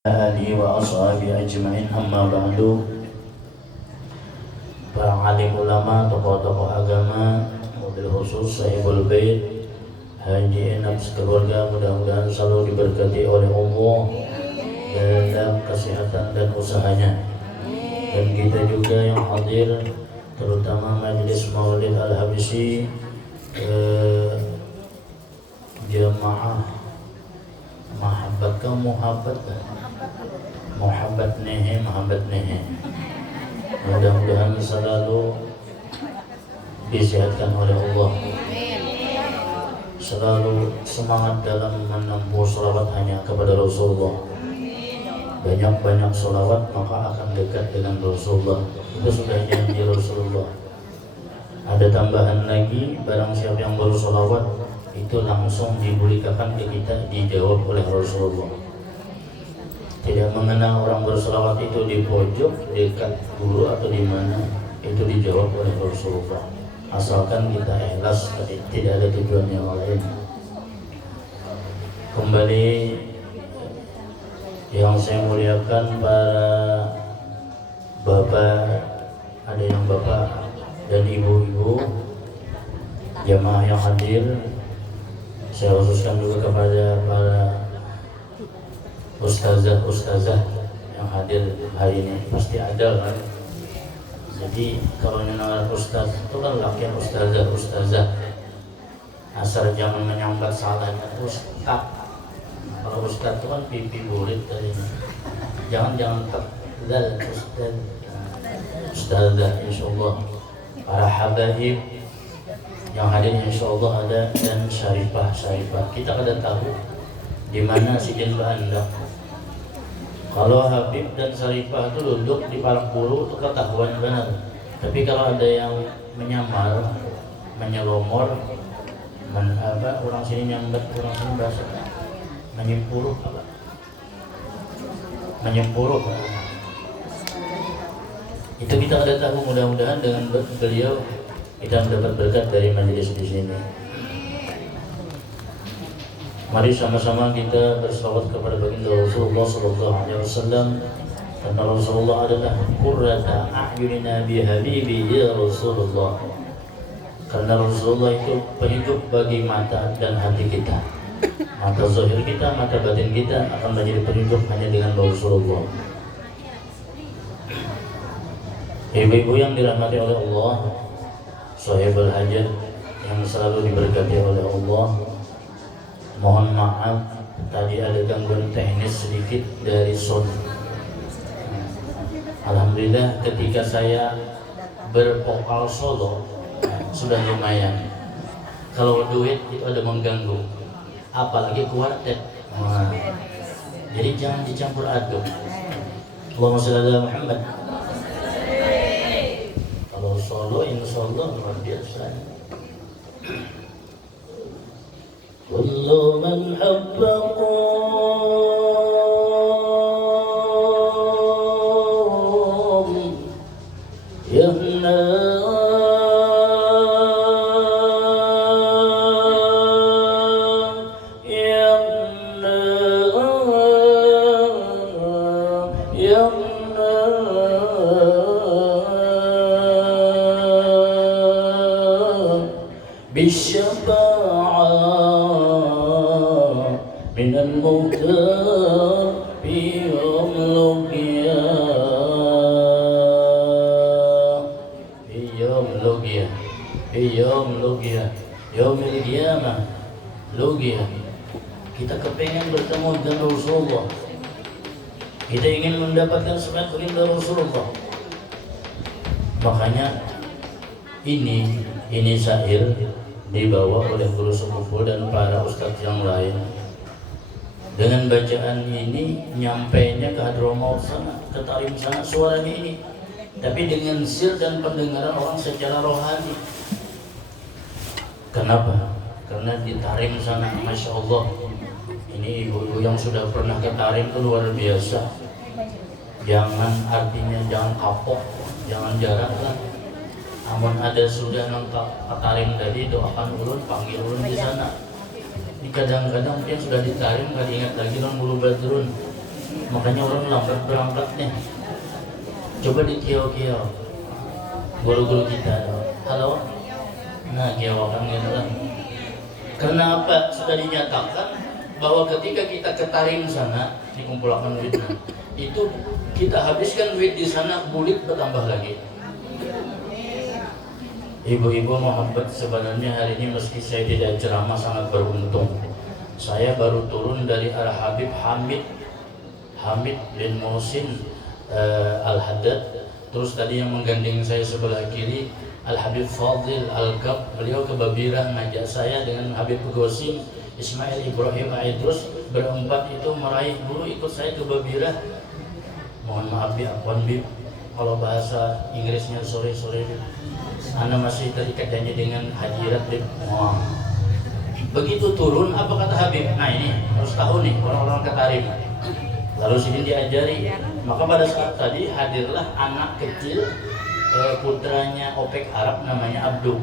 alihi wa ashabihi ajma'in, amma ba'du. Para alim ulama, tokoh-tokoh agama, mobil khusus sahibul bait, haji enam sekeluarga, mudah-mudahan selalu diberkati oleh Allah dalam kesehatan dan usahanya. Dan kita juga yang hadir, terutama Majelis Maulid Al-Habsyi, jamaah Muhabbat Nehe, mudah-mudahan selalu disehatkan oleh Allah, selalu semangat dalam menempuh sholawat hanya kepada Rasulullah. Banyak-banyak sholawat maka akan dekat dengan Rasulullah. Itu sudah janji Rasulullah. Ada tambahan lagi, barang siapa yang bersholawat itu langsung diberikan ke kita, dijawab oleh Rasulullah. Tidak mengenal orang berselawat itu di pojok, dekat guru atau di mana, itu dijawab oleh Rasulullah. Asalkan kita ikhlas, tidak ada tujuan yang lain. Kembali yang saya muliakan para bapak, ada yang bapak dan ibu-ibu, jamaah yang hadir. Saya khususkan juga kepada para ustazah yang hadir hari ini. Pasti ada kan. Jadi kalau nama ustaz itu kan laki ustazah. Asal jangan menyambat salahnya ustaz. Kalau ustaz itu kan pipi burit tadinya. Jangan terlal ustazah, insyaallah. Para habaib yang hadir insyaallah ada, dan syarifah. Kita kada tahu di mana si jenderal Anda. Kalau Habib dan Syarifah itu duduk di palang bulu itu ketahuan benar. Tapi kalau ada yang menyamar, menyelomor, orang sini nyambat, orang sini bahasa menyempuruh apa? Menyempuruh. Itu kita ada tahu. Mudah-mudahan dengan beliau kita mendapat berkat dari majelis di sini. Mari sama-sama kita bersalawat kepada baginda Rasulullah sallallahu alaihi wasallam, karena Rasulullah adalah qurrata a'yunina bi habibi ya Rasulullah. Karena Rasulullah itu penghidup bagi mata dan hati kita. Mata zahir kita, mata batin kita akan menjadi penghidup hanya dengan Rasulullah. Ibu-ibu yang dirahmati oleh Allah, sahibul hajat yang selalu diberkati oleh Allah, mohon maaf tadi ada gangguan teknis sedikit dari sound. Alhamdulillah ketika saya bervokal solo sudah lumayan. Kalau duet itu ada mengganggu, apalagi kuartet. Jadi jangan dicampur aduk. Allahumma shalli ala Muhammad. Kalau solo insyaallah luar biasa. كل من حبكم يهنى بالشفاعة من الموتى في يوم لقيا يوم القيامة لقيا. Kita kepengen bertemu dengan Rasulullah. Kita ingin mendapatkan semangat baginda Rasulullah. Makanya ini syair dibawa oleh guru sepupu dan para ustadz yang lain. Dengan bacaan ini nyampainya ke Hadramaut sana, ke Tarim sana, suaranya ini, tapi dengan sir dan pendengaran orang secara rohani. Kenapa? Karena di Tarim sana, masya Allah, ini ibu-ibu yang sudah pernah ke Tarim itu luar biasa. Artinya jangan kapok, jangan jarang lah. Namun ada sudah nangkap Tarim tadi, doakan ulun, panggil ulun di sana. Ini kadang-kadang mungkin sudah ditarim, nggak diingat lagi orang bulu badrun. Makanya orang lambat berangkat nih. Coba di kio-kio guru-guru kita, halo, nah kiokan gitu kan. Kenapa sudah dinyatakan bahwa ketika kita ke Tarim sana dikumpulkan duitnya, itu kita habiskan duit di sana, bulit bertambah lagi. Ibu-ibu Muhammad, sebenarnya hari ini meski saya tidak ceramah sangat beruntung. Saya baru turun dari Al-Habib Hamid bin Muhsin Al-Haddad. Terus tadi yang menggandeng saya sebelah kiri Al-Habib Fadil Al-Gab, beliau ke Babirah ngajak saya dengan Habib Gosim Ismail Ibrahim Aidrus, berempat itu meraih guru ikut saya ke Babirah. Mohon maaf bi, apaan bi, kalau bahasa Inggrisnya sorry Anda masih terikat janji dengan hadirat bi. Wah. Begitu turun apa kata Habib? Nah ini harus tahu nih orang-orang ke Tarim. Lalu sini diajari. Maka pada saat tadi hadirlah anak kecil putranya OPEC Arab namanya Abdul.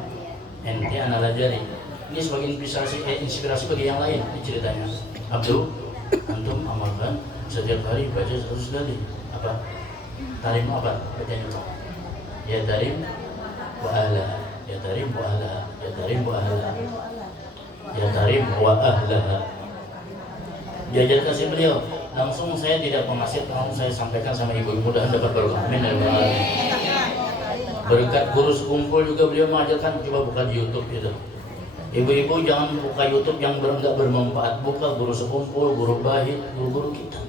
Ente anak ajari. Ini sebagai inspirasi bagi yang lain. Ini ceritanya. Abdul, antum amalkan setiap hari baca 100 kali. Apa? Tarim apa? Bacanya apa? Ya tarim wa ahlaha. Ya tarim wa ahlaha. Ya tarim wa ahlaha. Ya tarim wa ahlaha. Diajarkan si beliau. Langsung saya tidak mengasih, langsung saya sampaikan sama ibu-ibu dan dapat berkah. Amin. Berkat guru sekumpul juga beliau mengajarkan, coba buka di YouTube itu. Ibu-ibu jangan buka YouTube yang enggak bermanfaat, buka guru sekumpul, guru bahit, guru-guru kita.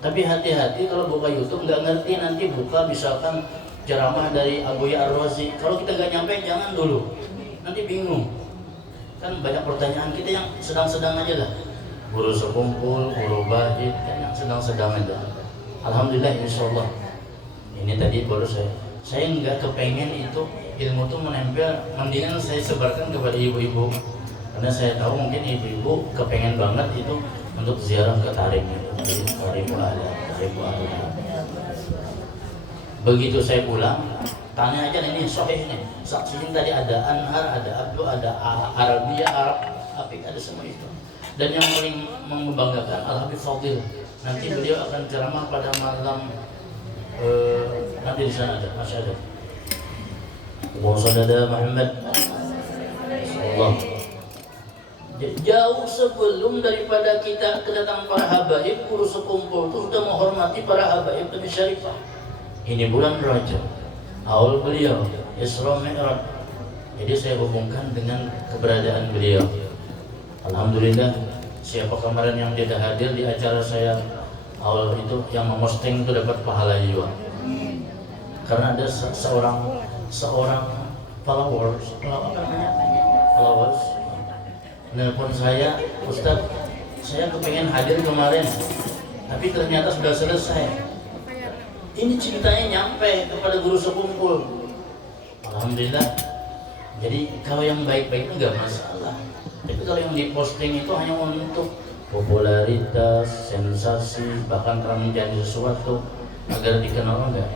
Tapi hati-hati kalau buka YouTube nggak ngerti, nanti buka misalkan ceramah dari Abu Ya Ar-Razi. Kalau kita nggak nyampe jangan dulu, nanti bingung. Kan banyak pertanyaan kita yang sedang-sedang aja lah. Guru sekumpul, guru bahit, kan yang sedang-sedang aja. Alhamdulillah, insyaallah. Ini tadi baru saya nggak kepengen itu ilmu itu menempel, mendingan saya sebarkan kepada ibu-ibu. Karena saya tahu mungkin ibu-ibu kepengen banget itu untuk ziarah ke Tarim itu. Tarim ada. Begitu saya pulang, tanya aja ini sahih ini. Saksiin tadi ada Anhar, ada Abdul, ada Arabia, Arab, Apik, ada semua itu. Dan yang paling membanggakan Al-Habib Fadil. Nanti beliau akan ceramah pada malam nanti di sana ada, masih ada. Wassalamualaikum Muhammad. Allah. Jauh sebelum daripada kita kedatangan para habaib, guru sekumpul itu sudah menghormati para habaib demi syarifah. Ini bulan Rajab, awal beliau Isra Mi'raj. Jadi saya hubungkan dengan keberadaan beliau. Alhamdulillah, siapa kemarin yang tidak hadir di acara saya awal itu yang memosting itu dapat pahala juga. Karena ada seorang followers nelpon saya, Ustadz, saya kepengen hadir kemarin, tapi ternyata sudah selesai. Ini ceritanya nyampe kepada guru sekumpul. Alhamdulillah. Jadi kalau yang baik-baik itu nggak masalah. Tapi kalau yang diposting itu hanya untuk popularitas, sensasi, bahkan terang menjadi sesuatu agar dikenal enggak.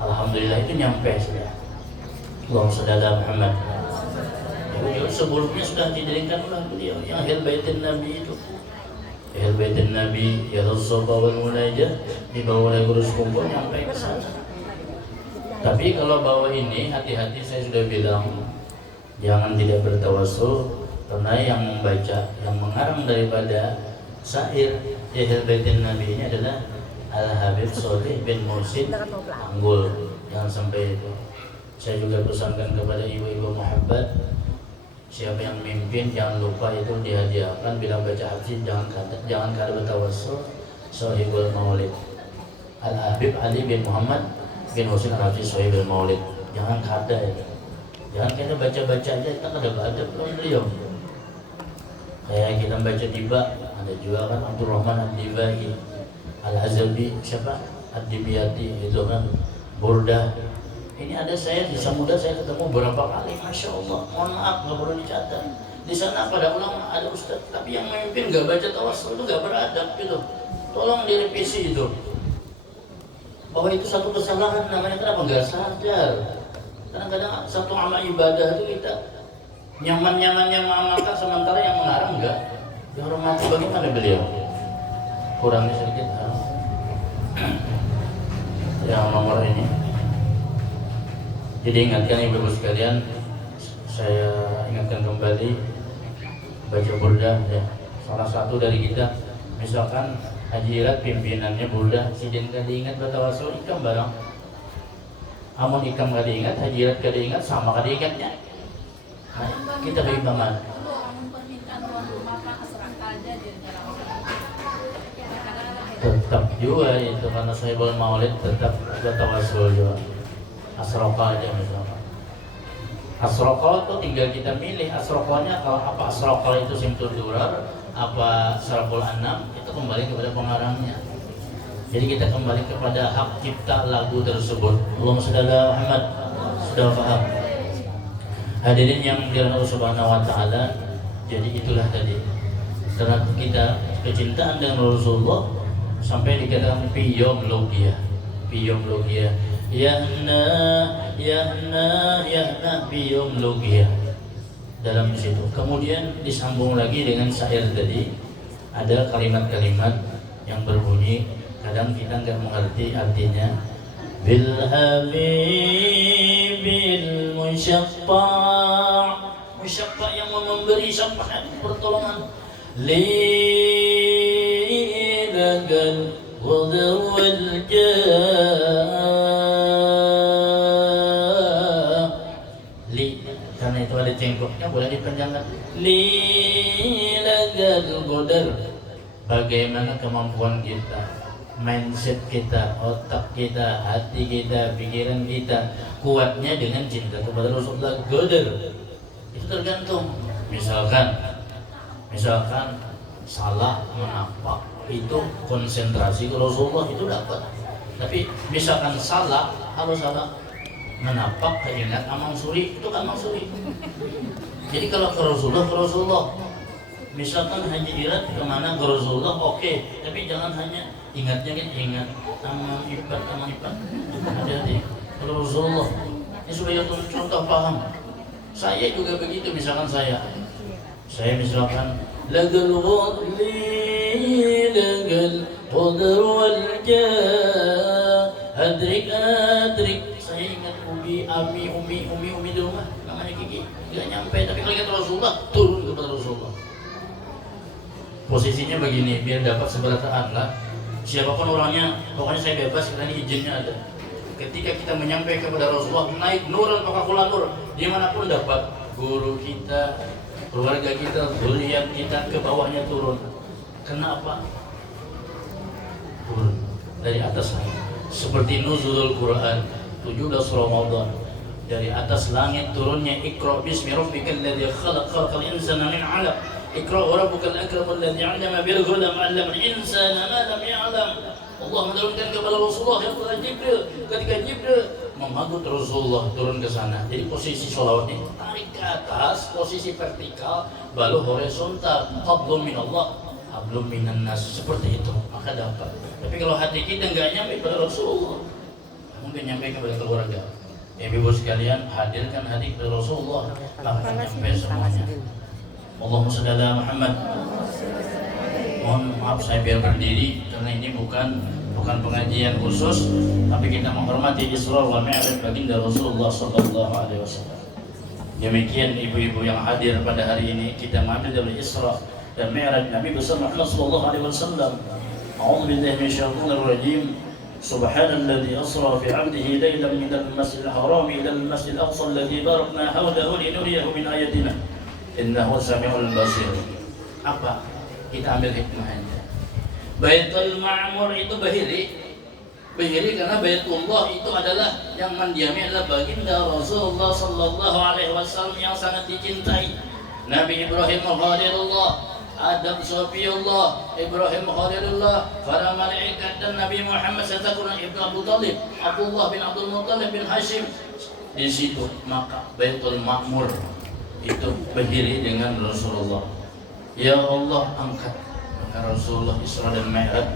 Alhamdulillah itu nyampe sudah. Allahumma shalli ala Muhammad. Beliau sebelumnya sudah didirikan oleh beliau yang Ahlul Baitin Nabi itu. Ahlul Baitin Nabi, ya Rasulullah wal Munajah dibawa oleh guru sekumpul nyampe ke sana. Tapi kalau bawa ini hati-hati, saya sudah bilang jangan tidak bertawassul. Karena yang membaca, yang mengarang daripada syair Ahlul Baitin Nabi ini adalah Al-Habib Sholih bin Muhsin Anggul. Jangan sampai itu. Saya juga pesankan kepada ibu-ibu Muhammad, siapa yang mimpin jangan lupa itu dihadiahkan bila baca hadis, jangan kada bertawassul. Sohibul Maulid Al-Habib Ali bin Muhammad bin Muhsin Al-Hafiz Sohibul Maulid. Jangan kada itu. Jangan kita baca-baca aja, kita kada ada belum beliau. Kayak kita baca tiba, ada juga kan Abdurrahman Ad-Dibai, Al-Azabi, siapa? Ad-Dibiyati, itu kan Burdah. Ini ada saya di Samudra, saya ketemu beberapa kali, Masya Allah. Mohon maaf, nggak perlu dicatat. Di sana pada ulama ada ustaz, tapi yang memimpin nggak baca tawassul itu nggak beradab gitu. Tolong direvisi itu. Bahwa itu satu kesalahan, namanya kenapa nggak sadar. Kadang-kadang satu amal ibadah itu kita nyaman-nyamannya mengamalkan, sementara yang mengarang enggak dihormati. Bagaimana beliau? Kurangnya sedikit. Jadi ingatkan ibu-ibu sekalian, saya ingatkan kembali baca burdah ya. Salah satu dari kita, misalkan Haji Irat pimpinannya burdah, sidin kali ingat batawasul ikam barang. Amun ikam kali ingat, Haji Irat kali ingat, sama kali ingatnya. Nah, kita bagaimana? Tetap juga itu karena saya bulan maulid tetap batawasul juga. Asroqa aja misalkan. Asroqa itu tinggal kita milih asroqanya, kalau apa asroqa itu simtul durar, apa saraful anam, itu kembali kepada pengarangnya. Jadi kita kembali kepada hak cipta lagu tersebut. Allahumma shalli ala Muhammad. Sudah paham? Hadirin yang dirahmati Allah Subhanahu wa taala, jadi itulah tadi. Karena kita kecintaan dengan Rasulullah sampai dikatakan piyomlogia. Piyomlogia. Yahna biyomlogia dalam situ. Kemudian disambung lagi dengan syair tadi, ada kalimat-kalimat yang berbunyi, kadang kita nggak mengerti artinya. Bil habibil musyaffa yang memberi syafaat pertolongan, li dagal wal karena itu ada cengkoknya, boleh dipanjangkan. Lilagal qadar, bagaimana kemampuan kita, mindset kita, otak kita, hati kita, pikiran kita kuatnya dengan cinta kepada Rasulullah. Qadar itu tergantung. Misalkan salah menapak, itu konsentrasi ke Rasulullah itu dapat. Tapi misalkan salah, kalau salah menapak keingat amang suri, itu kan amang suri. Jadi kalau ke Rasulullah, misalkan Haji Irat kemana ke Rasulullah, oke. Tapi jangan hanya ingatnya kan ingat amang ibat, hati-hati ke Rasulullah. Ini supaya contoh paham. Saya juga begitu, misalkan saya misalkan lagal qadar wal jah adrik, saya ingat umi di rumah, namanya Kiki, nggak nyampe. Tapi kalau ingat Rasulullah, turun kepada Rasulullah. Posisinya begini, biar dapat seberataan lah. Siapapun orangnya, pokoknya saya bebas karena ini izinnya ada. Ketika kita menyampai kepada Rasulullah, naik nuran pakakula nur, dimanapun dapat. Guru kita, keluarga kita, zuriat kita, ke bawahnya turun. Kenapa? Turun dari atas langit. Seperti nuzulul Quran 17 Ramadan, dari atas langit turunnya Iqra bismi rabbikal ladzi khalaq, khalaqal insana min 'alaq, Iqra wa rabbukal akram alladzi 'allama bil qalam 'allama al insana ma lam ya'lam. Allah menurunkan kepada Rasulullah kepada Jibril. Ketika Jibril memanggil Rasulullah turun ke sana. Jadi posisi sholawatnya tarik ke atas, posisi vertikal, balu horizontal. Hablum minallah, hablum minan nas, seperti itu. Maka dapat. Tapi kalau hati kita nggak nyampe pada Rasulullah, mungkin nyampe kepada keluarga. Ibu-ibu sekalian, hadirkan hati kepada Rasulullah, akan nyampe semuanya. Allahumma shalli ala Muhammad. Mohon maaf saya biar berdiri karena ini bukan pengajian khusus, tapi kita menghormati Isra wal Mi'raj baginda Rasulullah sallallahu alaihi wasallam. Demikian ibu-ibu yang hadir pada hari ini, kita mengambil dari Isra dan Mi'raj Nabi besar Muhammad sallallahu alaihi wasallam. A'udzu billahi minasyaitonir rajim. Subhanalladzi asra fi 'abdihi lailan minal masjidil haram ila al-masjidil aqsa alladzi barakna hawlahu linuriyahu min ayatina innahu samiul basir. Apa? Kita ambil hikmahnya. Baitul Ma'mur itu bahiri karena Baitullah itu adalah yang mendiami adalah baginda Rasulullah sallallahu alaihi wasallam yang sangat dicintai. Nabi Ibrahim Khalilullah, Adam Safiyullah, Ibrahim Khalilullah, para malaikat dan Nabi Muhammad sallallahu alaihi wasallam, Ibnu Abu Talib, Abdullah bin Abdul Muttalib bin Hashim. Di situ maka Baitul Ma'mur itu berdiri dengan Rasulullah. Ya Allah, angkat maka Rasulullah Isra dan Mi'raj,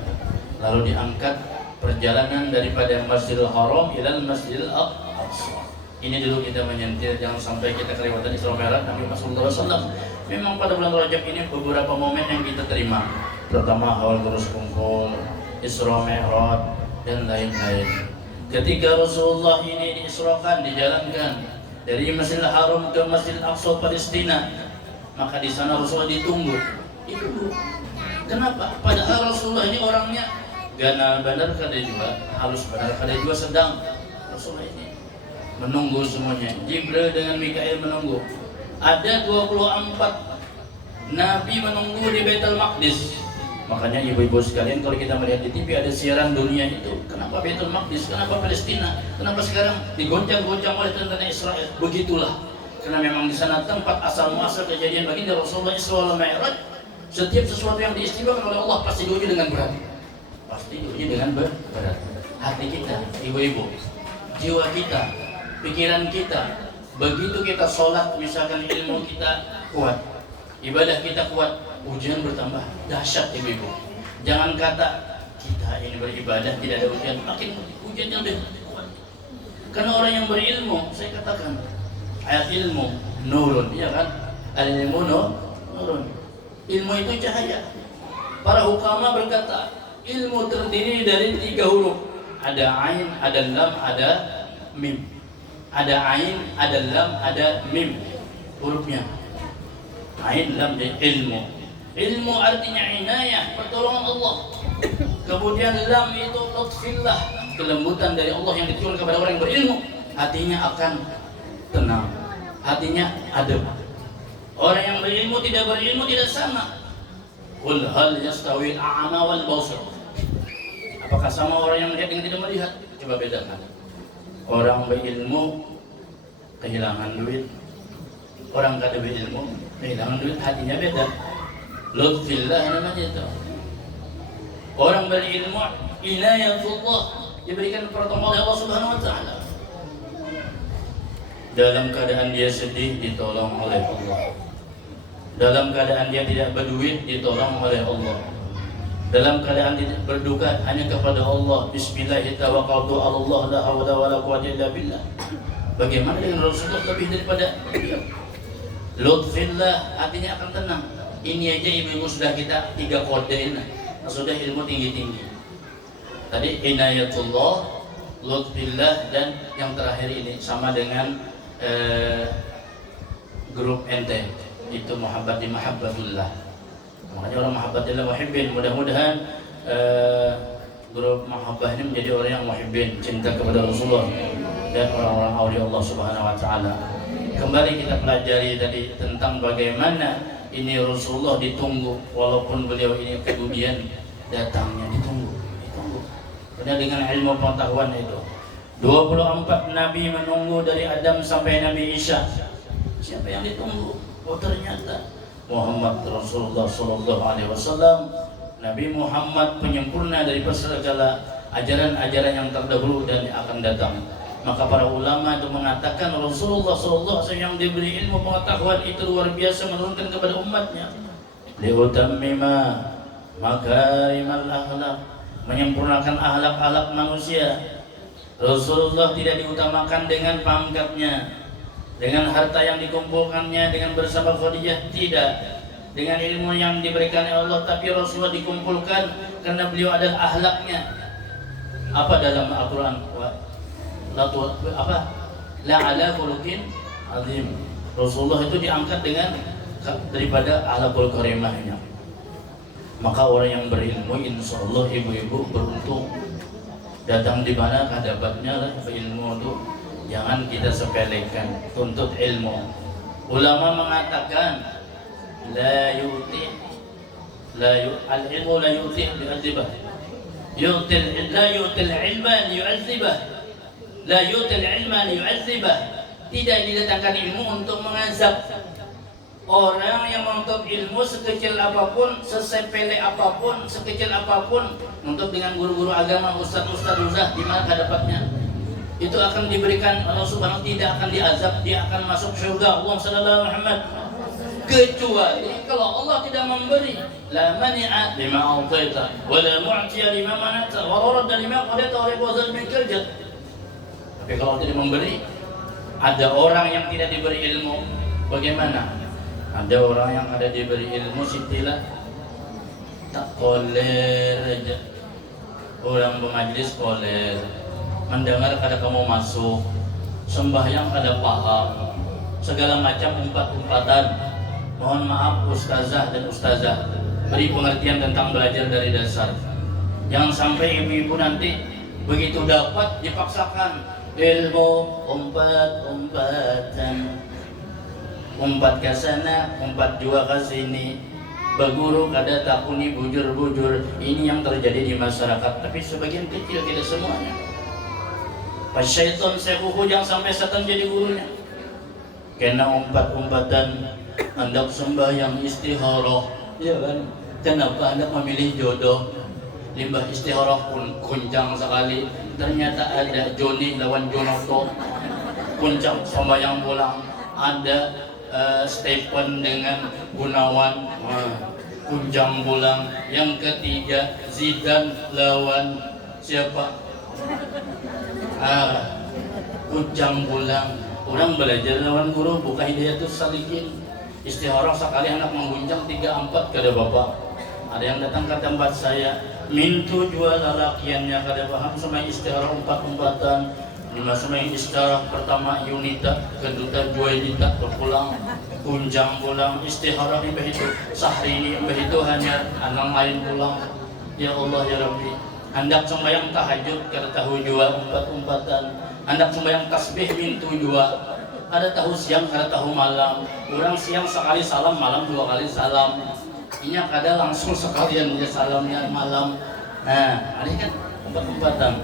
lalu diangkat perjalanan daripada Masjidil Haram ila Masjidil Aqsa. Ini dulu kita menyentil, jangan sampai kita kelewatan Isra Mi'raj Nabi Muhammad SAW. Memang pada bulan Rajab ini beberapa momen yang kita terima. Pertama awal terus kumpul, Isra Mi'raj dan lain-lain. Ketika Rasulullah ini diisrakan, dijalankan dari Masjidil Haram ke Masjidil Aqsa Palestina, maka di sana Rasulullah ditunggu. Kenapa? Padahal Rasulullah ini orangnya ganal benar kada juga, halus benar kada juga, sedang. Rasulullah ini menunggu semuanya. Jibril dengan Mikail menunggu. Ada 24 Nabi menunggu di Baitul Maqdis. Makanya ibu-ibu sekalian, kalau kita melihat di TV ada siaran dunia itu, kenapa Baitul Maqdis, kenapa Palestina, kenapa sekarang digoncang-goncang oleh tentara Israel? Begitulah, karena memang di sana tempat asal muasal kejadian baginda Rasulullah Isra wal Mi'raj. Setiap sesuatu yang diistimewakan oleh Allah pasti diuji dengan berat, pasti diuji dengan berat. Hati kita, ibu-ibu, jiwa kita, pikiran kita, begitu kita sholat, misalkan ilmu kita kuat, ibadah kita kuat, ujian bertambah dahsyat ibu-ibu. Jangan kata kita ini beribadah tidak ada ujian, makin ujiannya lebih kuat. Karena orang yang berilmu, saya katakan ayat ilmu nurun, ya kan? Al-ilmu nurun. Ilmu itu cahaya. Para hukama berkata, ilmu terdiri dari 3 huruf. Ada ain, ada lam, ada mim. Ada ain, ada lam, ada mim. Hurufnya ain, lam, dan ilmu. Ilmu artinya inayah, pertolongan Allah. Kemudian lam itu lutfillah, kelembutan dari Allah yang diturunkan kepada orang yang berilmu. Hatinya akan tenang, hatinya adem. Orang yang berilmu tidak berilmu tidak sama. Qul hal yastawi al-a'ma wal basir. Apakah sama orang yang melihat dengan tidak melihat? Coba bedakan. Orang berilmu kehilangan duit, orang kada berilmu kehilangan duit, hatinya beda. Lutfillah namanya itu. Orang berilmu inayatullah, diberikan pertolongan oleh Allah Subhanahu wa taala. Dalam keadaan dia sedih ditolong oleh Allah. Dalam keadaan dia tidak berduit ditolong oleh Allah. Dalam keadaan dia berduka hanya kepada Allah. Bismillahirrahmanirrahim, tawakkaltu 'ala Allah, la haula wala quwwata illa billah. Bagaimana dengan Rasulullah lebih daripada dia? Lutfillah, hatinya akan tenang. Ini aja ibu-ibu sudah kita 3 kode ini, sudah ilmu tinggi-tinggi. Tadi inayatullah, lutfillah, dan yang terakhir ini sama dengan grup NT, itu mahabbati mahabbatullah. Makanya orang mahabbatillah muhibbin. Mudah-mudahan grup mahabbah ini menjadi orang yang muhibbin, cinta kepada Rasulullah dan orang-orang aulia Allah Subhanahu wa taala. Kembali kita pelajari tadi tentang bagaimana ini Rasulullah ditunggu, walaupun beliau ini kemudian datangnya ditunggu. Karena dengan ilmu pengetahuan itu 24 Nabi menunggu dari Adam sampai Nabi Isa. Siapa yang ditunggu? Oh ternyata Muhammad Rasulullah Sallallahu Alaihi Wasallam, Nabi Muhammad penyempurna dari segala ajaran-ajaran yang terdahulu dan yang akan datang. Maka para ulama itu mengatakan Rasulullah SAW yang diberi ilmu pengetahuan itu luar biasa menurunkan kepada umatnya. Liutammima makarimal akhlak, menyempurnakan akhlak-akhlak manusia. Rasulullah tidak diutamakan dengan pangkatnya, dengan harta yang dikumpulkannya, dengan bersama Khadijah, tidak. Dengan ilmu yang diberikan oleh Allah, tapi Rasulullah dikumpulkan karena beliau adalah akhlaknya. Apa dalam Al-Quran? La ala khuluqin azim. Rasulullah itu diangkat dengan daripada akhlakul karimahnya. Maka orang yang berilmu insyaallah ibu-ibu beruntung. Datang di mana dapatnya lah ilmu itu. Jangan kita sepelekan, tuntut ilmu. Ulama mengatakan al-ilmu la yuti li'adzibah. La yutil ilma li'adzibah. La yutil ilma li'adzibah. Tidak didatangkan ilmu untuk mengazab. Orang yang menuntut ilmu sekecil apapun, sesepele apapun, sekecil apapun, menuntut dengan guru-guru agama, ustaz-ustaz di mana dapatnya? Itu akan diberikan Allah Subhanahu, tidak akan diazab, dia akan masuk surga. Allah sallallahu alaihi Muhammad. Kecuali kalau Allah tidak memberi, la mani'a lima a'taita wa la mu'tiya lima mana'ta wa radda lima qadaita wa la minkal jad. Tapi kalau tidak memberi, ada orang yang tidak diberi ilmu, bagaimana? Ada orang yang ada diberi ilmu sitilah tak koler aja. Orang bermajlis koler, mendengar kada kamu masuk, sembahyang kada paham, segala macam umpat-umpatan. Mohon maaf ustazah dan ustazah, beri pengertian tentang belajar dari dasar. Jangan sampai ibu-ibu nanti begitu dapat dipaksakan ilmu umpat-umpatan, umpat ke sana, umpat juga ke sini. Berguru kada takuni bujur-bujur. Ini yang terjadi di masyarakat, tapi sebagian kecil, tidak semuanya. Pas syaitan sekuhu, jangan sampai setan jadi gurunya. Kena umpat-umpatan, hendak sembahyang istikharah, ya kan? Kenapa hendak memilih jodoh? Limbah istikharah pun kuncang sekali. Ternyata ada Joni lawan Jonoto, kuncang sembahyang pulang. Ada Stephen dengan Gunawan, kunjang pulang. Yang ketiga Zidane lawan siapa? Kunjang pulang. Orang belajar lawan guru buka Hidayatus Salikin. Istikharah sekali anak mengguncang 3-4 kada bapak. Ada yang datang ke tempat saya, mintu jual lalakiannya kada paham sama istikharah umpat-umpatan. Lima semai istikharah pertama Yunita, kedua Juwailita berpulang, kunjang pulang. Istikharah ini begitu, sahri ini begitu, hanya anak lain pulang. Ya Allah ya Rabbi, hendak sembahyang tahajud kada tahu jua umpat-umpatan, hendak sembahyang tasbih mintu jua, ada tahu siang kada tahu malam. Orang siang sekali salam, malam 2 kali salam. Ini kada langsung sekalian dia salamnya malam. Nah, ini kan umpat-umpatan.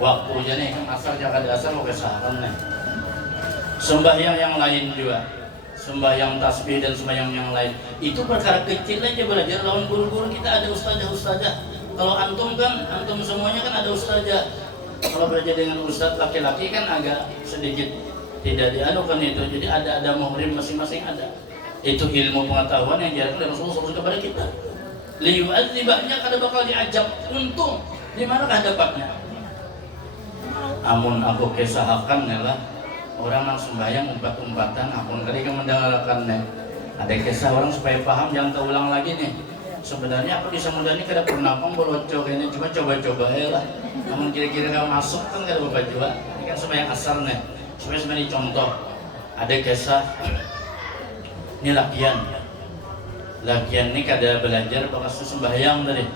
Waktunya nih kan asar jaga dasar lo kesaran nih. Sembahyang yang lain juga, sembahyang tasbih dan sembahyang yang lain itu perkara kecil aja. Belajar lawan guru-guru kita, ada ustazah. Kalau antum kan, antum semuanya kan ada ustazah. Kalau belajar dengan ustaz laki-laki kan agak sedikit tidak dianukan itu. Jadi ada muhrim masing-masing ada. Itu ilmu pengetahuan yang diajarkan oleh Rasulullah SAW kepada kita. Liyu'adzibahnya kada bakal diajak, untung di manakah dapatnya? Amun aku kesahakan lah orang yang sembahyang umpat-umpatan, amun kali yang mendengarkan ada kisah orang supaya paham, jangan terulang lagi nih. Sebenarnya aku bisa mudah ini kada pernah bolocok ini, cuma coba-coba ya lah. Namun kira-kira kalau masuk kan kada bapak juga. Ini kan sembahyang asar nih, supaya sebenarnya contoh. Ada kisah ini lakian ini kada belajar bekas sembahyang tadi,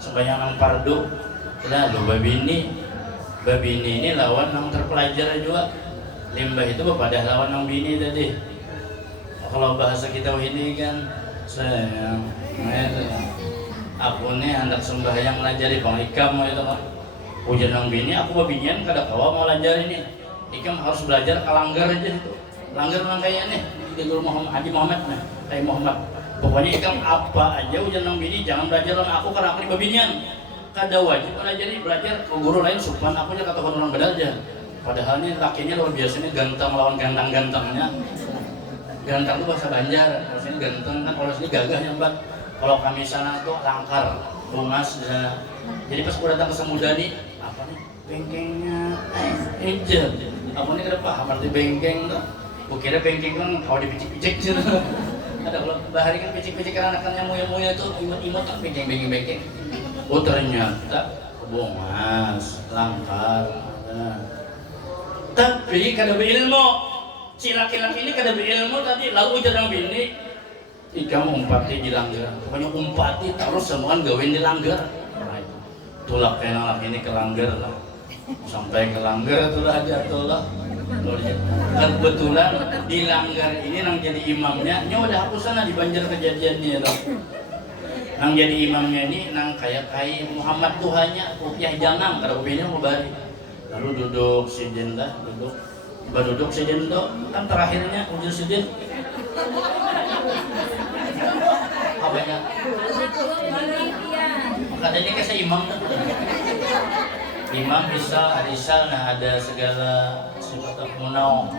sembahyang nang fardu. Lalu babini ini lawan nang terpelajar juga. Limbah itu bapadah lawan nang bini tadi. Kalau bahasa kita ini kan sayang, aku nih hendak sembahyang ngajari bang Ikam itu kan. Hujan nang bini, aku babinian kada kawa mau belajar ini. Ikam harus belajar kalanggar aja itu. Langgar nang kayak nih di guru Haji Muhammad nih, kayak Muhammad. Pokoknya Ikam apa aja hujan nang bini jangan belajar lawan aku karena aku di babinian. Kada wajib belajar ke guru lain supaya aku aja kata orang beda aja. Padahal ini lakinya luar biasa, ini ganteng lawan ganteng-gantengnya. Ganteng itu bahasa Banjar, kalau sini ganteng kan, kalau sini gagah ya mbak. Kalau kami sana tuh langkar, bungas ya. Jadi pas aku datang ke Semuda nih, apa nih? Bengkengnya aja. Aku nih kada paham arti bengkeng tuh. Kukira bengkeng kan kalau dipicik-picik gitu. Ada kalau bahari kan picik-picik kan anak-anaknya muya-muya tuh imut-imut kan bengkeng. Oh ternyata bungas, langkar. Tapi kada berilmu. Si laki-laki ini kada berilmu tadi, lalu jarang bini. Ika umpati di langgar. Pokoknya umpati terus semuaan gawin di langgar. Tulak kena laki ini ke langgar lah. Sampai ke langgar itulah jatuh lah. Kebetulan di langgar ini nang jadi imamnya, nyawa dah aku sana di Banjar kejadiannya lah. Nang jadi imamnya ini nang kayak Muhammad Tuhannya, Rupiah Janang, kada ubinnya mau bari. Lalu duduk sidin dah, duduk sidin tuh, kan terakhirnya ujung sidin. Apanya? Katanya kasih imam tuh. Imam bisa arisal, nah ada segala sifat munau.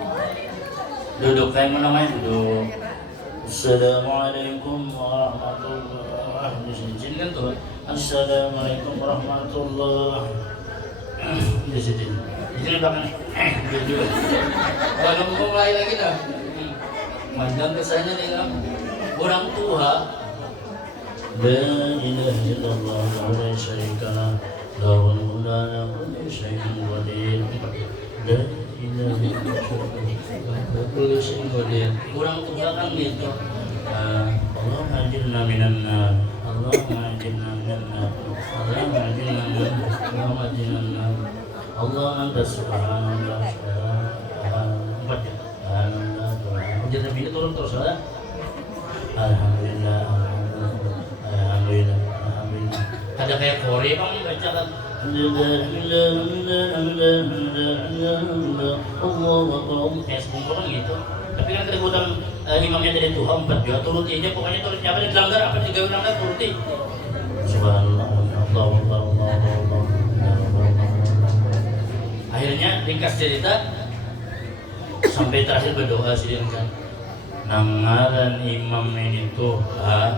Duduk kayak menamai duduk. Assalamualaikum warahmatullahi wabarakatuh. Izin kan tuh. Assalamualaikum warahmatullahi wabarakatuh. Izin. Izin belakang. Duduk. Kalau mau mulai lagi dah. Manjang kesannya nih kan. Orang tua. La ilaha illallah wa la syarika lah. Lahul mulku wa la syai'un qadir. godir. Kurang juga kan gitu. Allah ajirna minan nar. Allah ajirna minan nar. Allah ajirna minan nar. Allah ajirna minan nar. Allah anta subhanallah. Empat ya. Jadi Nabi itu turun terus ada. Alhamdulillah, alhamdulillah, alhamdulillah, alhamdulillah. Ada kayak Korea kan baca kan. Allah kayak sebungkul kan gitu. Tapi kan keributan imamnya dari Tuhan 4 juga turuti aja pokoknya turuti apa dilanggar apa dilanggar turuti. Subhanallah, Allah, Allah, Allah, Allah. Akhirnya ringkas cerita sampai terakhir berdoa sih kan. Nangaran imam ini Tuhan,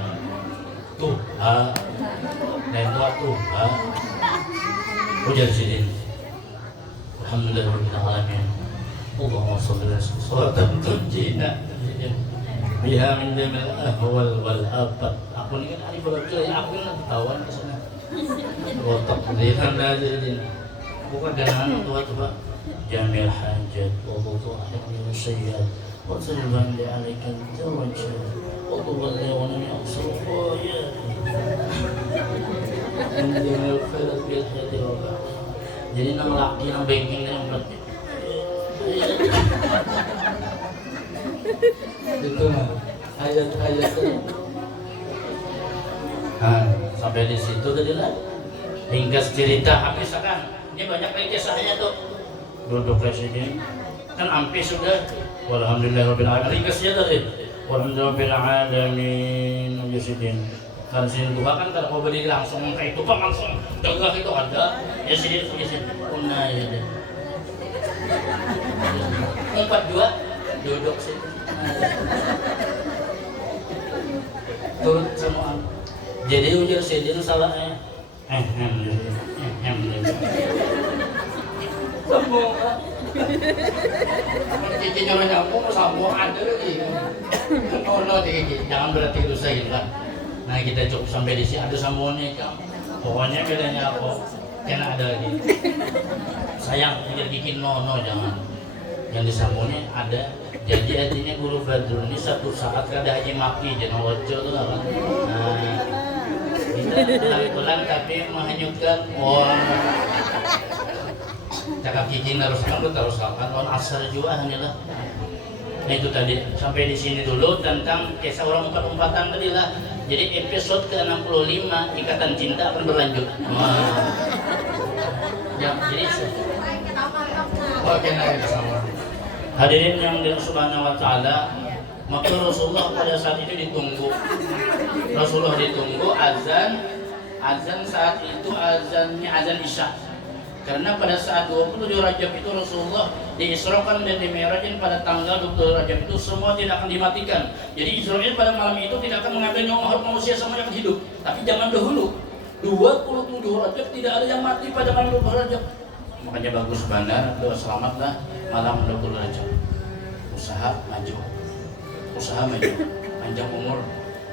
dan Tuhan. Ujar sidin. Alhamdulillahirabbil alamin. Allahumma shalli ala salatan tunjina biha min jamil ahwal wal afat. Aku ini kan hari baca ya aku kan ketahuan ke sana. Otak lihat aja sidin. Bukan dengan tua coba jamil hajat wa tu'ahir min sayyi'at wa salban li alaika tawajjah wa tuwalli wa lam yaqsur ya. Jadi nang laki nang banking nang berat itu ayat sampai di situ tadi lah ringkas cerita habis kan ini banyak lagi kisahnya tuh duduk presiden kan hampir sudah walhamdulillahirabbil alamin ringkasnya tadi walhamdulillahirabbil alamin yusidin. Kan sini Tuhan kan kalau mau beli langsung kayak itu pak langsung tegak itu ada ya sini punah ya deh 42 duduk sini turut semua jadi ujar sidin salah semua cici jangan nyambung semua ada lagi no jangan berarti dosa gitu kan. Nah kita cukup sampai di sini ada sambungannya kan. Pokoknya bedanya apa? Karena ada lagi. Sayang tidak bikin no jangan. Yang disambungnya ada. Jadi artinya guru Badrun ini satu saat kada haji maki jangan wajah tuh kan. Nah kita kebetulan tapi menghanyutkan. Cakap kicin harus kamu terus lakukan on asar juga hanyalah. Nah itu tadi sampai di sini dulu tentang kisah orang umpat-umpatan tadi lah. Jadi episode ke-65 Ikatan Cinta akan berlanjut. Ya, jadi oke, sama. Hadirin yang dirahmati Subhanahu wa taala, maka Rasulullah pada saat itu ditunggu. Rasulullah ditunggu azan saat itu azannya azan Isya. Karena pada saat 27 Rajab itu Rasulullah diisrokan dan dimi'rajin pada tanggal 20 Rajab itu semua tidak akan dimatikan. Jadi Israel pada malam itu tidak akan mengambil nyawa manusia sama yang hidup. Tapi jangan dahulu 27 Rajab tidak ada yang mati pada malam 20 Rajab. Makanya bagus bandar doa selamatlah malam 20 Rajab. Usaha maju, panjang umur.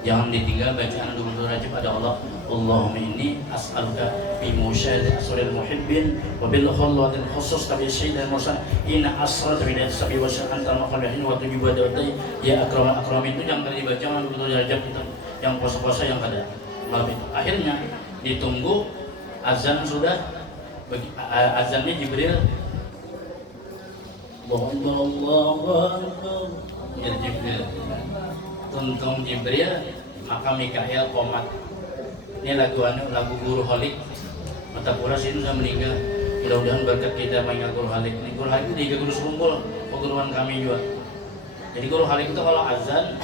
Jangan ditinggal bacaan 20 Rajab ada Allah. Allahumma inni as'aluka bi musyahadati asraril muhibbin wa bil khulwatil khusus tabi sayyidil mursal inna asrat bi sabi wa sya'an al-maqamin wa tujibu da'wati ya akram itu yang tadi dibaca 20 Rajab itu yang puasa-puasa yang kada. Malam itu akhirnya ditunggu azan sudah azannya Jibril Allahu akbar ya Jibril tuntung Jibril maka Mikael komat. Ini lagu guru holik mata pura sini sudah meninggal. Mudah-mudahan berkat kita banyak guru holik. Ini guru holik itu 3 guru serumpul perguruan kami juga. Jadi guru holik itu kalau azan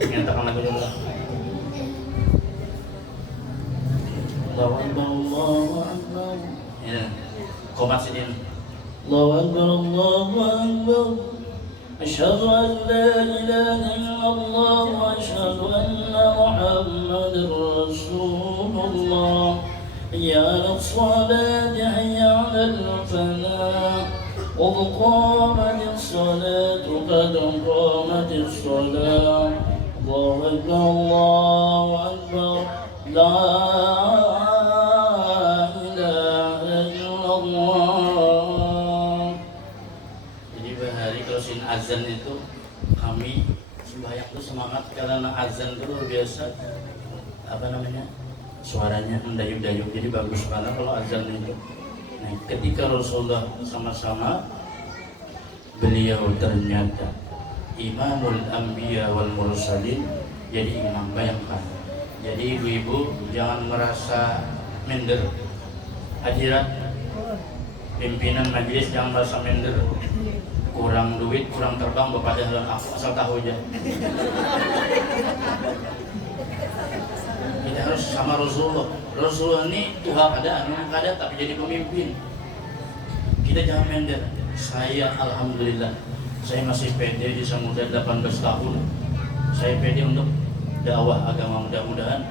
nyatakan lagu dulu. Allahu Akbar, Allahu Akbar. Ya, komat sini. Allahu Akbar, Allahu Akbar. أشهد أن لا إله إلا الله وأشهد أن محمدا رسول الله حي على الصلاة حي على الفلاح قد قامت الصلاة قد قامت الصلاة الله أكبر الله أكبر لا إله إلا الله azan itu kami sembahyang tuh semangat karena azan itu luar biasa suaranya mendayu-dayu, jadi bagus banget kalau azan itu. Nah, ketika Rasulullah sama-sama beliau ternyata Imamul Anbiya wal Mursalin, jadi imam. Bayangkan, jadi ibu-ibu jangan merasa minder. Hadirat pimpinan majelis jangan merasa minder, kurang duit, kurang terbang, bapak dalam aku asal tahu aja. Kita harus sama Rasulullah. Rasulullah ini Tuhan ada tapi jadi pemimpin. Kita jangan minder. Saya alhamdulillah, saya masih pede di muda 18 tahun. Saya pede untuk dakwah agama, mudah-mudahan.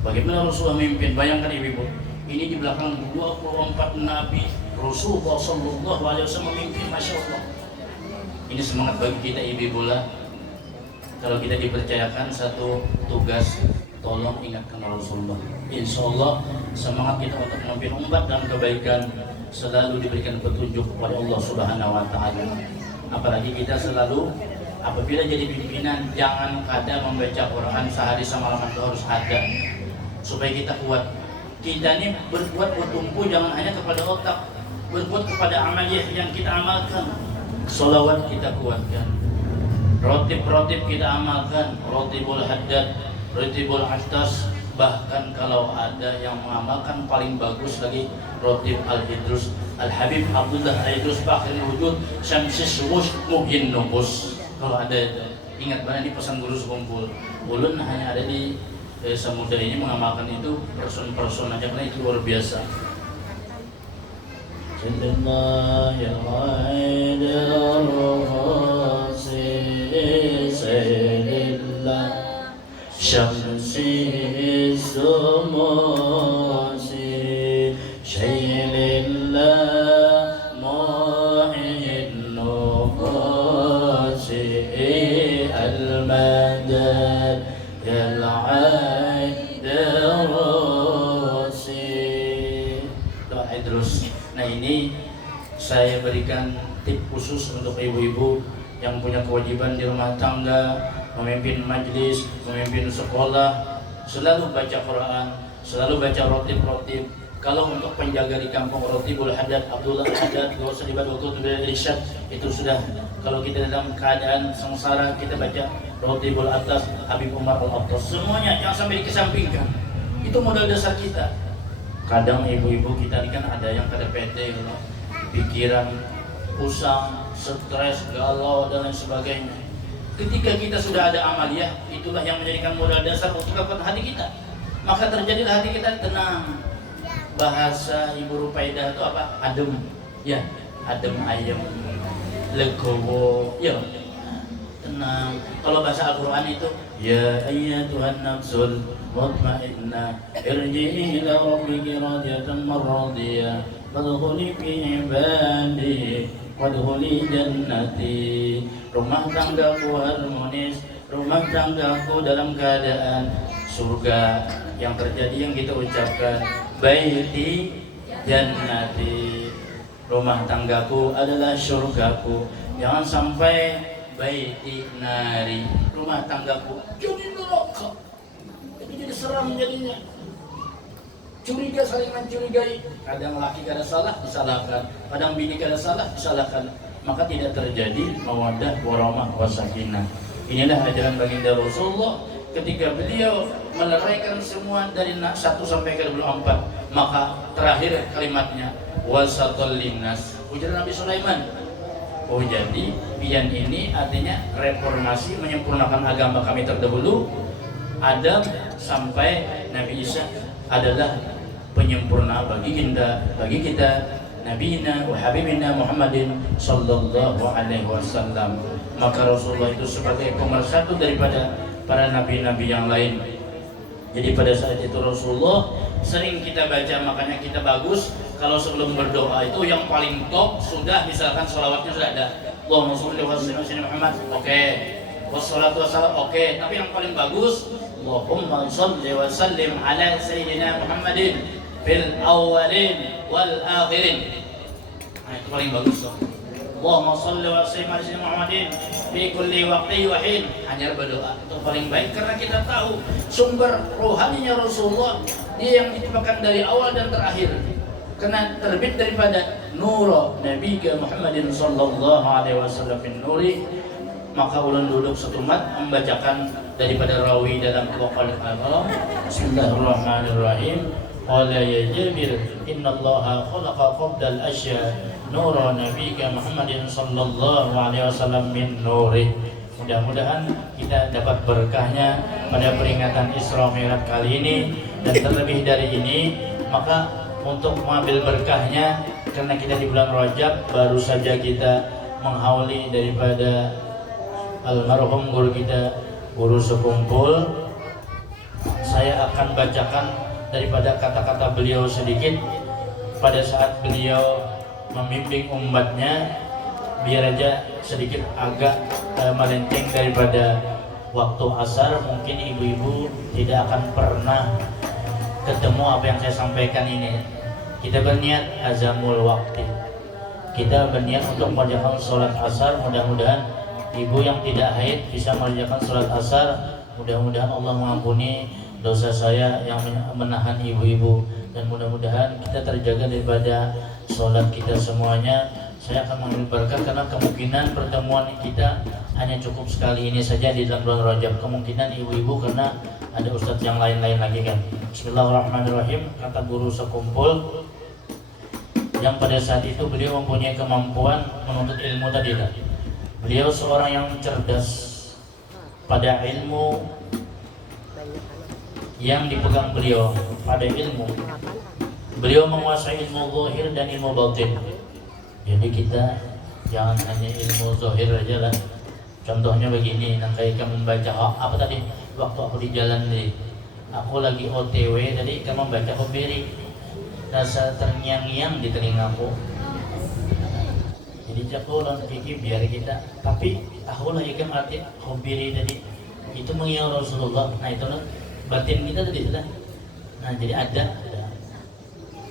Bagaimana Rasulullah memimpin? Bayangkan ibu-ibu, ini di belakang 24 nabi Rasulullah sallallahu alaihi wasallam memimpin, masya Allah. Ini semangat bagi kita ibu-ibu lah. Kalau kita dipercayakan satu tugas, tolong ingatkan Rasulullah. Insya Allah semangat kita untuk memimpin umat dan kebaikan selalu diberikan petunjuk kepada Allah Subhanahu wa Ta'ala. Apalagi kita selalu apabila jadi pimpinan, jangan kadang membaca Quran sehari semalaman, itu harus ada supaya kita kuat. Kita ini berbuat bertumpu jangan hanya kepada otak, berbuat kepada amaliyah yang kita amalkan. Sholawat kita kuatkan, rotib kita amalkan, rotibul haddad, rotibul astas. Bahkan kalau ada yang mengamalkan paling bagus lagi rotib al-Idrus, Al-Habib Abdullah al-Idrus Bakhir Wujud Syamsis Rush Muhin Nubus. Kalau ada itu, ingat banget, ini pesan guru sekumpul. Ulun hanya ada di Samudra ini mengamalkan itu person aja, karena itu luar biasa. Syamsi sumusi syailillah mu'in nufusi al-madad yal-aidarusi. Doa Idrus. Nah, ini saya berikan tip khusus untuk ibu-ibu yang punya kewajiban di rumah tangga, memimpin majlis, memimpin sekolah, selalu baca Quran, selalu baca rotib. Kalau untuk penjaga di kampung, rotibul haddad, Abdullah al-Haddad, gak usah dibaca waktu irsyad, itu sudah. Kalau kita dalam keadaan sengsara, kita baca rotibul atas, Habib Umar al-Attas. Semuanya jangan sampai dikesampingkan. Itu modal dasar kita. Kadang ibu-ibu kita ini kan ada yang kada pede, pikiran pusing, stres, galau dan lain sebagainya. Ketika kita sudah ada amaliyah, itulah yang menjadikan modal dasar untuk kekuatan hati kita. Maka terjadilah hati kita tenang. Bahasa Ibu Rupaidah itu apa? Adem. Ya, adem ayem, legowo. Ya, tenang. Kalau bahasa Al-Quran itu, ya ayyatuhan nafsul mutmainnah irji'i ila rabbiki radiyatan marradiyah fadkhuli fi ibadi wadkhuli jannati. Rumah tanggaku harmonis, rumah tanggaku dalam keadaan surga. Yang terjadi yang kita ucapkan, baiti jannati, rumah tanggaku adalah surgaku. Jangan sampai baiti nari, rumah tanggaku jadi neraka. Jadi seram jadinya. Curiga, saling mencurigai. Kadang laki kada salah disalahkan, kadang bini kada salah disalahkan. Maka tidak terjadi mawaddah warahmah wasakinah. Inilah ajaran baginda Rasulullah ketika beliau meleraikan semua dari 1 sampai ke 24. Maka terakhir kalimatnya wasatul linnas, ujar Nabi Sulaiman. Oh, jadi pian ini artinya reformasi, menyempurnakan agama kami terdahulu Adam sampai Nabi Isa adalah penyempurna bagi kita Nabina wa Habibina Muhammadin sallallahu alaihi wasallam. Maka Rasulullah itu sebagai pemersatu daripada para nabi-nabi yang lain. Jadi pada saat itu Rasulullah sering kita baca, makanya kita bagus kalau sebelum berdoa itu yang paling top sudah, misalkan sholawatnya sudah ada, Allahumma sholli wa sallim ala Muhammad, oke, wassalatu wassalam, oke, tapi yang paling bagus Allahumma sholli wa sallim ala sayyidina Muhammadin fil awwalin wal akhirin. Nah, itu paling bagus loh. Allahumma shalli wa sallim ala sayyidina Muhammadin fi kulli waqti wa hin. Hanya berdoa itu paling baik karena kita tahu sumber rohaninya Rasulullah dia yang ditimpakan dari awal dan terakhir. Karena terbit daripada nur Nabi Muhammadin sallallahu alaihi wasallam bin nuri, maka ulun duduk satu mat membacakan daripada rawi dalam Al-Qur'an. Bismillahirrahmanirrahim. Qala ya Jabir innallaha khalaqa qabdal asya nura nabiyika Muhammadin sallallahu alaihi wasallam min nuri. Mudah-mudahan kita dapat berkahnya pada peringatan Isra Mi'raj kali ini, dan terlebih dari ini maka untuk mengambil berkahnya karena kita di bulan Rajab baru saja kita menghauli daripada almarhum guru kita, guru sekumpul. Saya akan bacakan daripada kata-kata beliau sedikit pada saat beliau membimbing umatnya, biar aja sedikit agak melenceng daripada waktu asar. Mungkin ibu-ibu tidak akan pernah ketemu apa yang saya sampaikan ini. Kita berniat azamul waktu, kita berniat untuk mengerjakan sholat asar. Mudah-mudahan ibu yang tidak haid bisa mengerjakan sholat asar. Mudah-mudahan Allah mengampuni dosa saya yang menahan ibu-ibu, dan mudah-mudahan kita terjaga daripada sholat kita semuanya. Saya akan mengambil berkah karena kemungkinan pertemuan kita hanya cukup sekali ini saja di dalam bulan Rajab. Kemungkinan ibu-ibu karena ada ustadz yang lain-lain lagi kan. Bismillahirrahmanirrahim. Kata guru sekumpul yang pada saat itu beliau mempunyai kemampuan menuntut ilmu tadi lah. Beliau seorang yang cerdas pada ilmu yang dipegang beliau, pada ilmu. Beliau menguasai ilmu zahir dan ilmu batin. Jadi kita jangan hanya ilmu zahir aja lah. Contohnya begini, nanti kamu membaca apa tadi? Waktu aku di jalan nih, aku lagi OTW tadi kamu membaca khobiri, rasa terngiang-ngiang di telingaku. Jadi cakulan fikir biar kita, tapi aku lagi kan arti khobiri tadi itu mengingat Rasulullah. Nah itu batin kita tadi sudah. Nah jadi ada.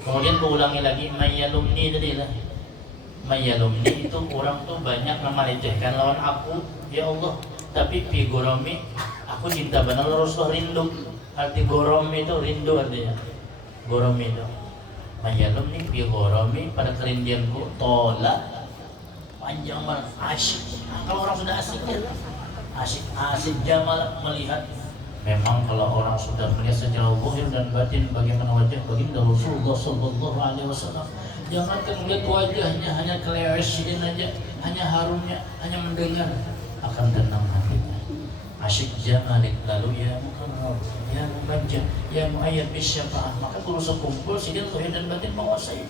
Kemudian kuulangi lagi mayalumni tadi lah. Mayalumni itu orang tuh banyak melecehkan lawan aku, ya Allah. Tapi fi goromi aku cinta benar Rasulullah, rindu. Arti goromi itu rindu artinya. Goromi itu. Mayalumni fi goromi, pada kerindianku tolak panjang banget, asyik. Kalau orang sudah asik ya, asik jamal melihat. Memang kalau orang sudah melihat secara zahir dan batin bagaimana wajah baginda Rasulullah sallallahu alaihi wasallam, jangan melihat wajahnya, hanya keleweshin aja, hanya harumnya, hanya mendengar akan tenang hatinya. Asyik jamalik, lalu ya mukarram, ya mubajjah, ya muayyad bisyafa'ah. Maka guru sekumpul sidin zahir dan batin menguasai.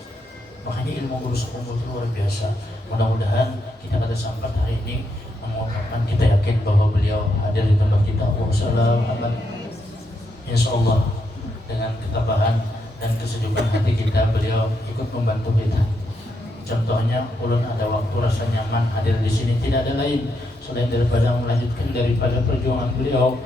Makanya ilmu guru sekumpul itu luar biasa. Mudah-mudahan kita pada sampai hari ini mengucapkan, kita yakin bahwa beliau hadir di tempat kita. Wassalamualaikum. Insya Allah dengan ketabahan dan kesejukan hati kita, beliau ikut membantu kita. Contohnya, ulun ada waktu rasa nyaman hadir di sini, tidak ada lain selain daripada melanjutkan daripada perjuangan beliau.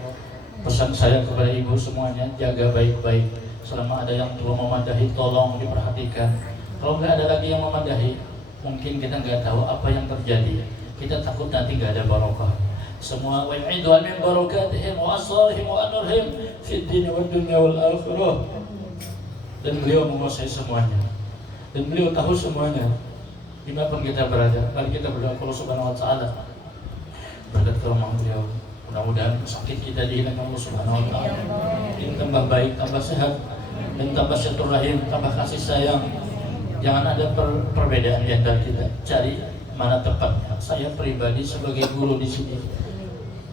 Pesan saya kepada ibu semuanya, jaga baik-baik. Selama ada yang perlu memadahi, tolong diperhatikan. Kalau nggak ada lagi yang memadahi, mungkin kita nggak tahu apa yang terjadi. Kita takut nanti nggak ada barokah. Semua wa'idhu min barakatihim wa asrarihim wa anurihim fid din wad dunya wal akhirah. Dan beliau menguasai semuanya. Dan beliau tahu semuanya. Dimanapun kita berada, mari kita berdoa kepada Subhanahu wa taala. Berkat karomah beliau, mudah-mudahan sakit kita dihilangkan Allah Subhanahu wa taala. Ini tambah baik, tambah sehat, dan tambah silaturahim, tambah kasih sayang. Jangan ada perbedaan di antara kita. Cari mana tepatnya. Saya pribadi sebagai guru di sini,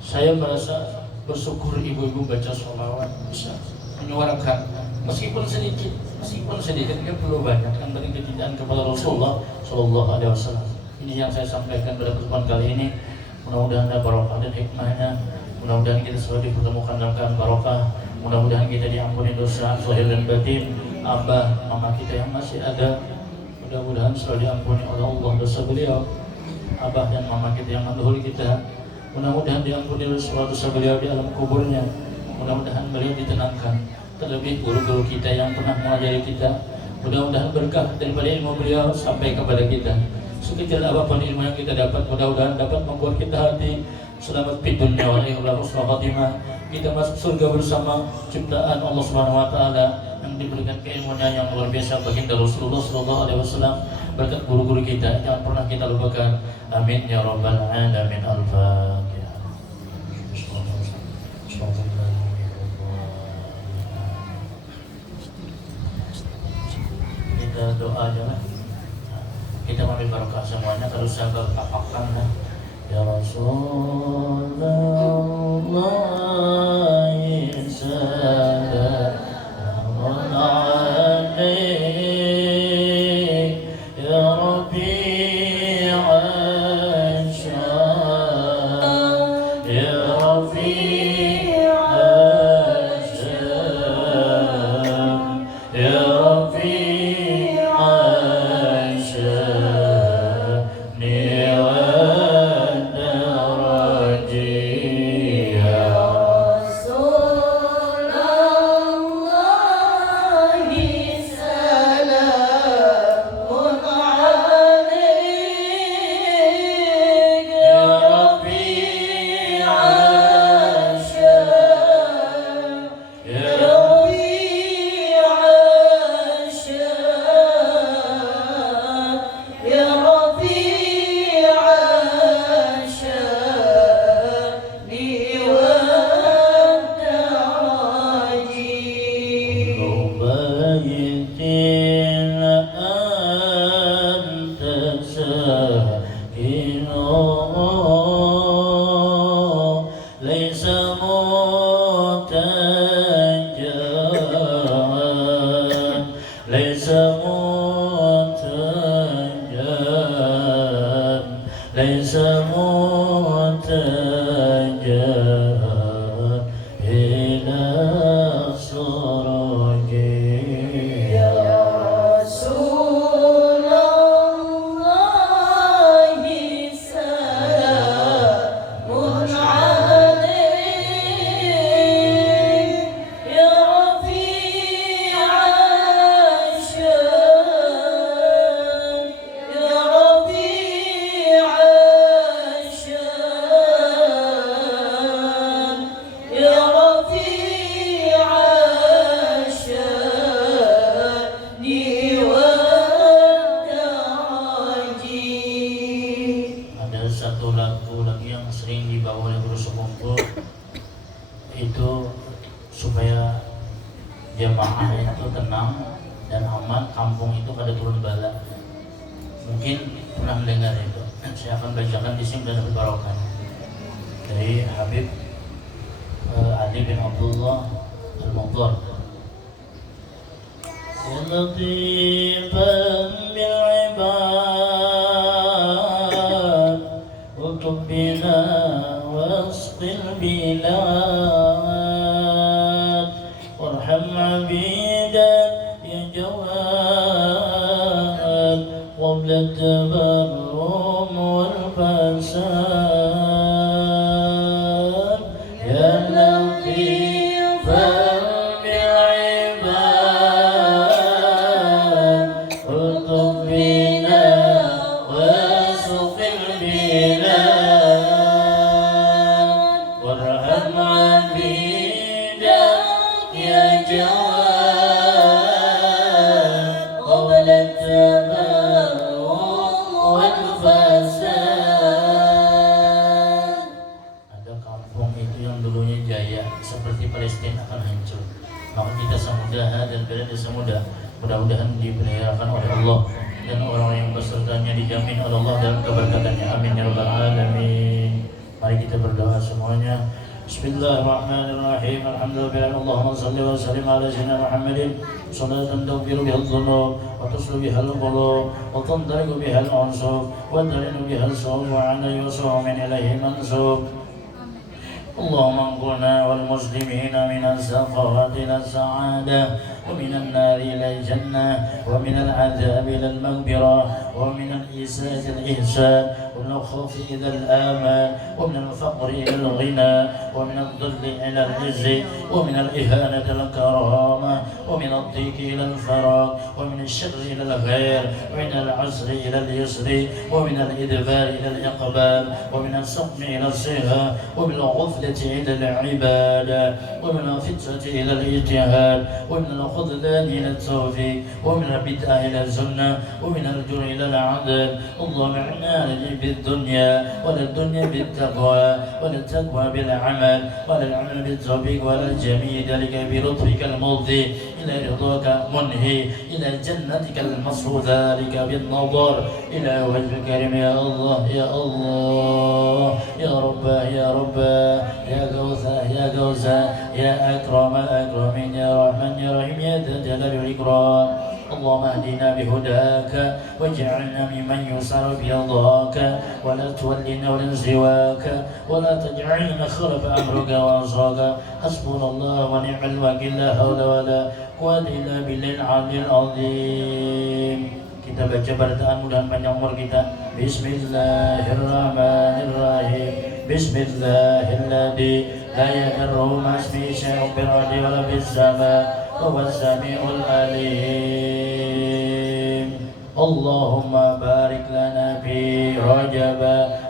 saya merasa bersyukur ibu-ibu baca sholawat bisa menyuarakan meskipun sedikit nggak perlu banyak, yang penting ketidakkan kepada Rasulullah Shallallahu Alaihi Wasallam. Ini yang saya sampaikan pada kesempatan kali ini. Mudah-mudahan ada barokah dan hikmahnya. Mudah-mudahan kita selalu dipertemukan dalam keadaan barokah. Mudah-mudahan kita diampuni dosa zahir dan batin. Abah, mama kita yang masih ada, mudah-mudahan selalu diampuni oleh Allah dosa beliau. Abah dan mama kita yang mendahului kita, mudah-mudahan diampuni dosa beliau di alam kuburnya. Mudah-mudahan beliau ditenangkan. Terlebih guru-guru kita yang pernah mengajari kita, mudah-mudahan berkah daripada ilmu beliau sampai kepada kita. sekecil apapun ilmu yang kita dapat, mudah-mudahan dapat membuat kita hati selamat di dunia wal akhirah, husnul khatimah. Kita masuk surga bersama ciptaan Allah Subhanahu wa taala yang diberikan keilmuan yang luar biasa baginda Rasulullah sallallahu alaihi wasallam. Berkat guru-guru kita jangan pernah kita lupakan. Amin ya rabbal alamin. Al-Fatihah. Kita doa aja lah. Kita ambil barokah semuanya, kalau sabar apakan lah. Ya Rasulullah salamun alaik ya Rabi'an syam ya Rabi'an syam ya Rabi'an syam jamaah itu tenang dan aman, kampung itu pada turun bala. Mungkin pernah mendengar itu. Saya akan bacakan di sini dan barokah dari Habib Ali bin Abdullah Al-Muqtar. Ya latifan bil ibad wa tubbina wasqil bilad warham abidan ya jawad qabla tabarrum wal fasad ya latifan mudah-mudahan diberikan oleh Allah dan orang yang bersertanya dijamin oleh Allah dalam keberkatannya. Amin ya rabbal alamin. Mari kita berdoa semuanya. Bismillahirrahmanirrahim. Alhamdulillah. Allahumma shalli wa sallim ala sayyidina Muhammadin salatan taghfiru biha adh-dhunub wa tuslu biha al-qulub wa tandariqu biha al-unsub wa talinu biha al-sawm wa 'ala yusuf min ilahi mansub. اللهم انقلنا والمسلمين من السخاوة إلى السعادة ومن النار إلى الجنة ومن العذاب إلى المغفرة ومن الإساءة الإحسان ومن الخوف إلى الآمان ومن الفقر إلى الغنى ومن الذل إلى العز ومن الإهانة إلى الكرامة ومن الضيق إلى الفراغ ومن الشر إلى الخير ومن العسر إلى اليسر ومن الإدبار إلى الإقبال ومن السقم إلى الصغة ومن الغفلة إلى العبادة ومن الفترة إلى الاجتهاد ومن الخذلان إلى التوفيق ومن البدعة إلى السنة ومن الجر إلى العدل. اللهم اعنا بالدنيا ولا الدنيا بالتقوى ولا التقوى بالعمل ولا العمل بالتوفيق ولا الجميع ذلك بلطفك المفضي إلى رضاك منهي إلى جنتك المصفو ذلك بالنظر إلى وجه الكريم يا الله يا الله يا رب يا رب يا غوث يا غوث يا أكرم الأكرمين يا رحمن يا رحيم يا ذا الجلال والإكرام. اللهم اهدنا بهداك واجعلنا ممن يسار برضاك ولا تولنا ولا سواك ولا تجعلنا خلف أمرك وعصاك. حسبنا الله ونعم الوكيل لا حول ولا قوة إلا بالله العلي العظيم. Kita baca bacaan mudah panjang umur kita. Bismillahirrahmanirrahim. Bismillahilladzi la yadurru ma'asmihi syai'un fil ardi wa la fis sama' wa huwas sami'ul alim. Allahumma barik lana fi Rajab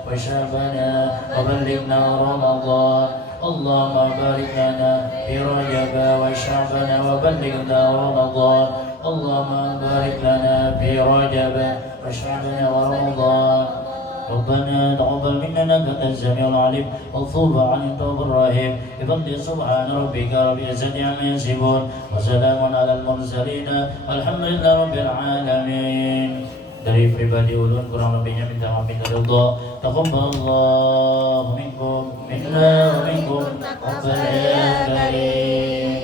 wa Sya'ban wa ballighna Ramadan. Allahumma barik lana fi Rajab wa Sya'ban wa ballighna Ramadan. اللهم بارك لنا في رجب وشعبنا ورمضان. ربنا تقبل منا انك انت السميع العليم وتوب علينا التواب الرحيم. بفضل سبحان ربك رب العزة عما يصفون وسلام على المرسلين والحمد لله رب العالمين. Dari pribadi ulun kurang lebihnya minta maaf minta ridha. Taqabbalallahu minkum minna wa minkum Rabbana karim.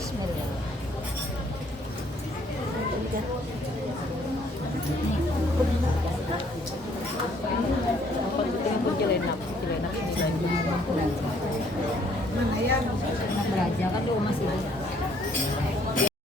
Bismillah.